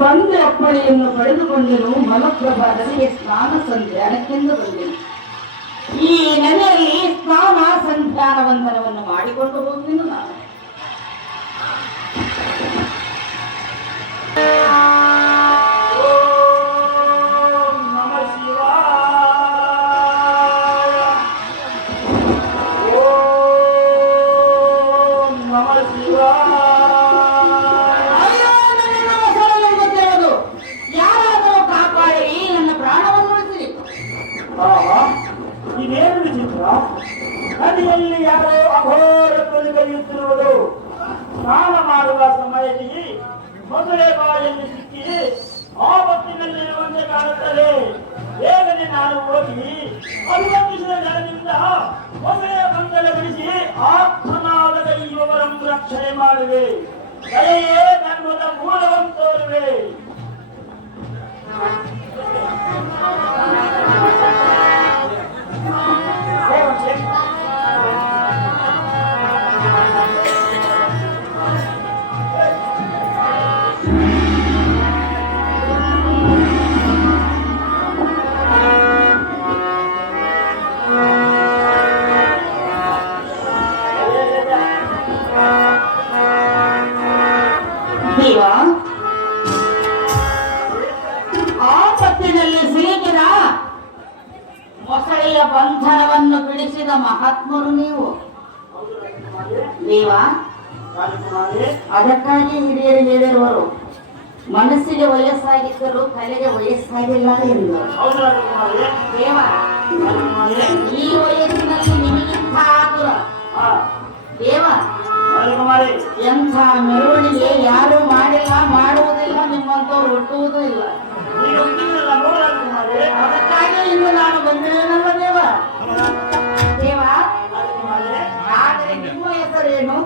ತಂದೆ ಅಪ್ಪಣೆಯನ್ನು ಪಡೆದುಕೊಂಡನು ಮಲಪ್ರಭಾದಲ್ಲಿ ಸ್ನಾನ ಸಂಧ್ಯಾನಕ್ಕೆಂದು ಬಂದೆನು. ಈ ನೆಲೆಯಲ್ಲಿ ಸ್ನಾನ ಸಂಧ್ಯಾನ ವಂದನವನ್ನು ಮಾಡಿಕೊಂಡು ಹೋಗುವೆನು ನಾನು. ಇದೇನು ವಿಚಿತ್ರ? ನದಿಯಲ್ಲಿ ಯಾರೋ ಅಘೋರ ಕಲಿಯುತ್ತಿರುವುದು. ಸ್ನಾನ ಮಾಡುವ ಸಮಯದಲ್ಲಿ ಮೊದಲೇ ಬಾಯಲ್ಲಿ ಸಿಕ್ಕಿ ಆಪತ್ತಿನಲ್ಲಿರುವಂತೆ ಕಾಣುತ್ತದೆ. ಬೇಗನೆ ನಾನು ಹೋಗಿ ಅನುಮತಿಸಿದ ಜನರಿಂದ ಮೊದಲೇ ಬಂಧನ ಬಿಡಿಸಿ ಆತ್ಮನಾದ ಇವರನ್ನು ರಕ್ಷಣೆ ಮಾಡುವೆ. ದಯೆಯೇ ಧರ್ಮದ ಮೂಲವನ್ನು ತೋರುವೆ. ಆಪತ್ತಿನಲ್ಲಿ ಸಿಲುಕಿದ ಮೊಸಳೆಯ ಬಂಧನವನ್ನು ಬಿಡಿಸಿದ ಮಹಾತ್ಮರು ನೀವು ದೇವ. ಅದಕ್ಕಾಗಿ ಹಿರಿಯರು ಹೇಳಿರುವರು, ಮನಸ್ಸಿಗೆ ವಯಸ್ಸಾಗಿದ್ದರೂ ಕಲೆಗೆ ವಯಸ್ಸಾಗಿಲ್ಲ ಎಂದು. ದೇವ, ಈ ವಯಸ್ಸಿನಲ್ಲಿ ನಿಮಗಿಂತ ಆತುರ ದೇವ. ಎಂಥ ಮೆರವಣಿಗೆ ಯಾರು ಮಾಡಿಲ್ಲ, ಮಾಡುವುದಿಲ್ಲ, ನಿಮ್ಮಂತವ್ರು ಹುಟ್ಟುವುದೂ ಇಲ್ಲ. ಅದಕ್ಕಾಗಿ ಇನ್ನು ನಾನು ಬಂದಿದ್ದೇನಲ್ಲ ದೇವ. ದೇವ, ಆದರೆ ನಿಮ್ಮ ಹೆಸರೇನು?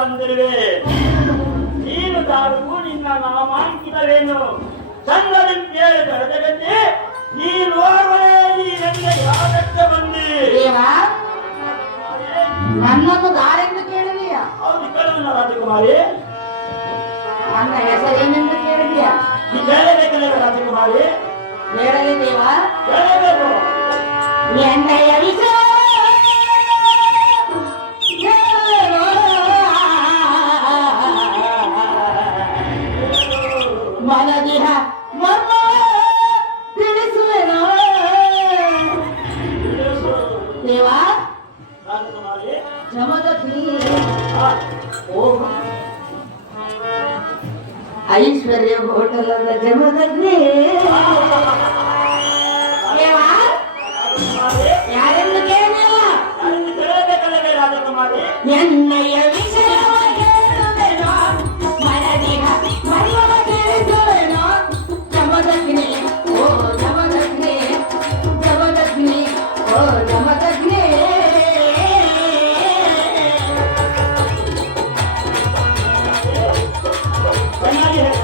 ಬಂದಿರುವೆ. ನೀನು ತಾವು ನಿನ್ನ ನಾಮಾಂಕಿತವೇನು? ಚಂದ್ರನಿಂದ ಬೆಳೆದಗಂತೆ ನೀನು ಯಾದಕ್ಕೆ ಬಂದಿ? ದೇವ, ನನ್ನನ್ನು ದಾರೆಂದು ಕೇಳಿದೀಯ? ಹೌದು, ಕೇಳುವುದಿಲ್ಲ ರಾಜಕುಮಾರಿ. ನನ್ನ ಹೆಸರೇನೆಂದು ಕೇಳಿದೀಯ? ನೀ ಕೇಳಬೇಕಲ್ಲ ರಾಜಕುಮಾರಿ. ಹೇಳಲಿ ದೇವ. ಕೇಳಬೇಕು. ಎಣ್ಣೆಯ ವಿಷ ಮನದಿಹ ಮರ್ಮ ತಿಳಿಸುವೆನೋ ದೇವ. ರಾಜಕುಮಾರಿ, ಜಮದಗ್ನಿ ಐಶ್ವರ್ಯ ಹೋಟೆಲದ ಜಮದಗ್ನಿ ದೇವ. ಯಾರೆಂದು ಕೇಳಿಲ್ಲ. ಕೇಳಬೇಕಲ್ಲ ರಾಜಕುಮಾರಿ. ಎಣ್ಣೆಯ ವಿಷಯ ಕೇಳುವೆನೋ, ಮನದಿಹ ಮರ್ಮ ತಿಳಿಸುವೆನೋ. ಜಮದಗ್ನಿ ಓ ಜಮದಗ್ನಿ, ಜಮದಗ್ನಿ ಓ ಜಮದಗ್ನಿ. ಚೆನ್ನಾಗಿ ಹೇಳು.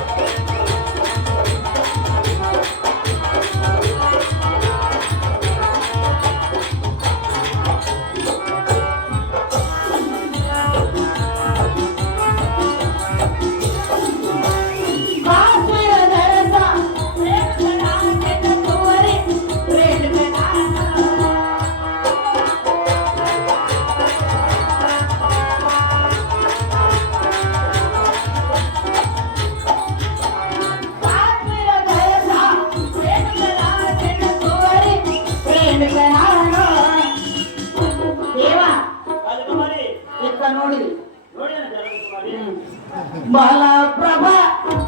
ದೇವ, ರಾಜಕುಮಾರಿ, ಇತ್ತ ನೋಡಿರಿ. ನೋಡಿ ರಾಜಕುಮಾರಿ. ಬಲಪ್ರಭ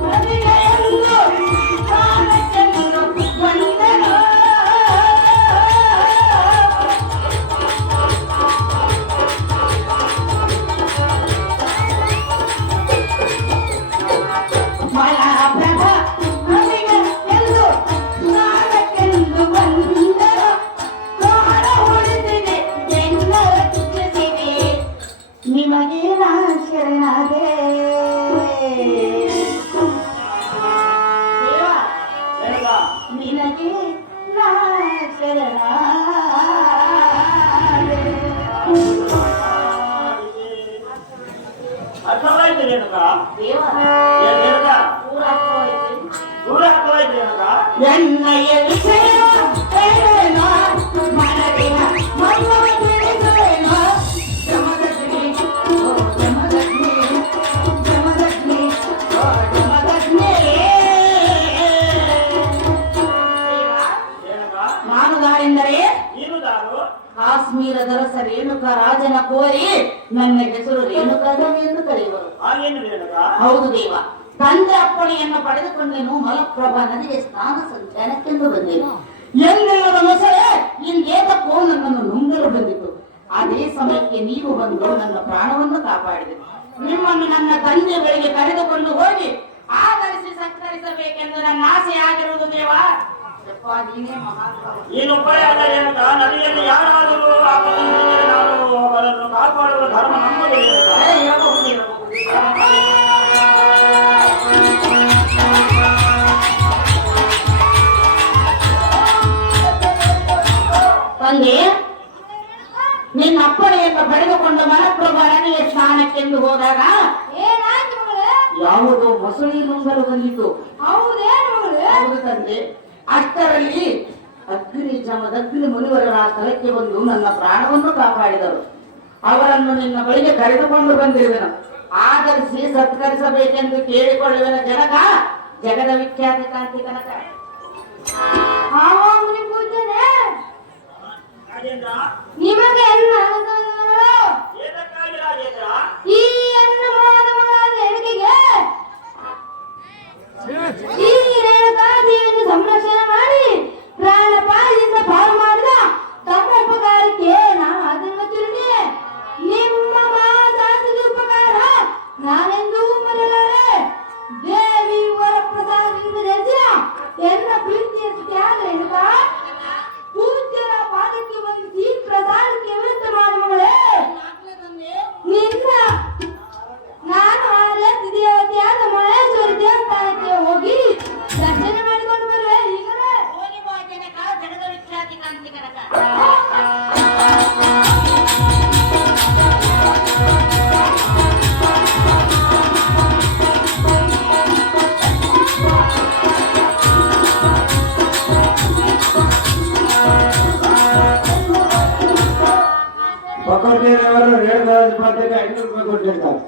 ಪ್ರತಿಗೆಯೆಂದು ಕಾಲಕ್ಕೆಂದು ಬಂದೆನು. ಬಲಪ್ರಭ ಪ್ರತಿಗೆಯೆಂದು ಕಾಲಕ್ಕೆಂದು ಬಂದೆನು. ನೋಡ ಉಳಿದಿದೆ ಎನ್ನ ರಕ್ಷಿಸಿದೆ, ನಿಮಗೆ ನಾ ಶರಣಾದೆ. ದೇವ, ಹೇಳ. ನಿನಗೆ ನಾ ಶರಣಾದೆ. ಅರ್ಥವಾಯ್ತು ರೇಣುಕ? ದೇವ, ಏನ್ ಹೇಳ್ದ? ಪೂರ ಅರ್ಥವಾಯ್ತು. ದೂರ ಅರ್ಥವಾಯ್ತು ರೇಣುಕ? ಎಣ್ಣೆಯ ವಿಷಯ ಹೇಳೇನೋ, ಮನದಿನ ಮರ್ಮವ ತಿಳಿಸುವೆನೋ. ಜಮದಗ್ನಿ ಓ ಜಮದಗ್ನಿ, ಜಮದಗ್ನಿ ಓ ಜಮದಗ್ನಿ. ದೇವ, ರೇಣುಕ, ನಾನು ದಾರೆಂದರೆ ನೀನು ದಾರು. ಕಾಶ್ಮೀರದ ರಸ ರೇಣುಕ ರಾಜನ ಕೋರಿ ನನ್ನ ಹೆಸರು ರೇಣುಕಾದೇವಿ ಎಂದು ಕರೆಯುವರು. ಹಾಗೇನು ರೇಣುಕ? ಹೌದು ದೇವ. ತಂದೆ ಅಪ್ಪಣೆಯನ್ನು ಪಡೆದುಕೊಂಡೆನು. ಮಲಪ್ರಭಾ ನದಿಗೆ ಸ್ನಾನ ಸಂಚಾರಕ್ಕೆಂದು ಬಂದೆನು. ಎಂದೆಲ್ಲದ ಮೊಸಳೆ ಇಂದೇತಕ್ಕೋ ನನ್ನನ್ನು ನುಂಗಲು ಬಂದಿತು. ಅದೇ ಸಮಯಕ್ಕೆ ನೀವು ಬಂದು ನನ್ನ ಪ್ರಾಣವನ್ನು ಕಾಪಾಡಿದೆ. ನಿಮ್ಮನ್ನು ನನ್ನ ತಂದೆ ಬಳಿಗೆ ಕರೆದುಕೊಂಡು ಹೋಗಿ ಆಧರಿಸಿ ಸತ್ಕರಿಸಬೇಕೆಂದು ನನ್ನ ಆಸೆ ಆಗಿರುವುದು ದೇವ. ಯಪ್ಪ, ನೀನೇ ಮಹಾತ್ಮ. ನೀನೊಬ್ಬಳೇ ಅಲ್ಲ ರೇಣುಕ, ನದಿಯಲ್ಲಿ ಯಾರಾದರೂ ಆಪತ್ತಿದ್ದರೆ ನಾವು ಅವರನ್ನು ಕಾಪಾಡುವ ಧರ್ಮ ನಮ್ಮದು ರೇಣುಕ. ಇರಬಹುದು, ಇರಬಹುದು. ತಂದೆ, ನಿನ್ನ ಅಪ್ಪಣೆಯನ್ನು ಪಡೆದುಕೊಂಡು ಮಲಪ್ರಭಾ ನದಿಯ ಸ್ನಾನಕ್ಕೆಂದು ಹೋದಾಗ ಏನಾಯ್ತು ಮಗಳೇ? ಯಾವುದೋ ಮೊಸಳಿ ನುಂಗಲು ಬಂದಿತು. ಹೌದೇನು ಮಗಳೇ? ಹೌದು ತಂದೆ. ಅಷ್ಟರಲ್ಲಿ ಅಗ್ನಿ ಜಮದಗ್ನಿ ಮುನಿವರರ ಸ್ಥಳಕ್ಕೆ ಬಂದು ನನ್ನ ಪ್ರಾಣವನ್ನು ಕಾಪಾಡಿದರು. ಅವರನ್ನು ನಿನ್ನ ಬಳಿಗೆ ಕರೆದುಕೊಂಡು ಬಂದಿರುವೆನು. ಆಧರಿಸಿ ಸತ್ಕರಿಸಬೇಕೆಂದು ಕೇಳಿಕೊಳ್ಳುವೆನ ಜನಕ, ಜಗದ ವಿಖ್ಯಾತಿ ಕಾಂತಿ ಕನಕ. ಹಾವಾಮುನಿ ಪೂಜನೆ ರಾಜೇಂದ್ರ, ನಿಮಗೆ ಅನ್ನ ಅನುದಾನಗಳು ಏತಕ್ಕಾಗಿ ರಾಜೇಂದ್ರ? ಈ ಅನ್ನ ಮೋದಮಗಳಾದ ಎಣಿಕೆಗೆ ಈ ರೇಣುಕಾದೇವಿಯನ್ನು ಸಂರಕ್ಷಣೆ ಮಾಡಿ ಪ್ರಾಣಪಾಯದಿಂದ ಪಾರು ಮಾಡಿದ ತಮ್ಮ ಉಪಕಾರಕ್ಕೆ ನಾ ಅದನ್ನು ತಿರುಗಿ ನಿಮ್ಮ ಮಾತಾಡಿದ ಉಪಕಾರ ನಾನೆಂದೂ ಮರೆಯಲಾರೆ. ದೇವಿ ವರಪ್ರಸಾದದಿಂದ ನೆಚ್ಚಿನ ಎನ್ನ ಪ್ರೀತಿಯ ತ್ಯಾಗ ರೇಣುಕಾ ಪೂಜ್ಯರ ಪಾದಕ್ಕೆ ಬಂದಿಸಿ ಪ್ರಸಾದಕ್ಕೆ ವ್ಯವಸ್ಥೆ ಮಾಡಿ ಮಗಳೇ. 500 ರೂಪಾಯಿ ಕೊಟ್ಟಿರ್ತಾರೆ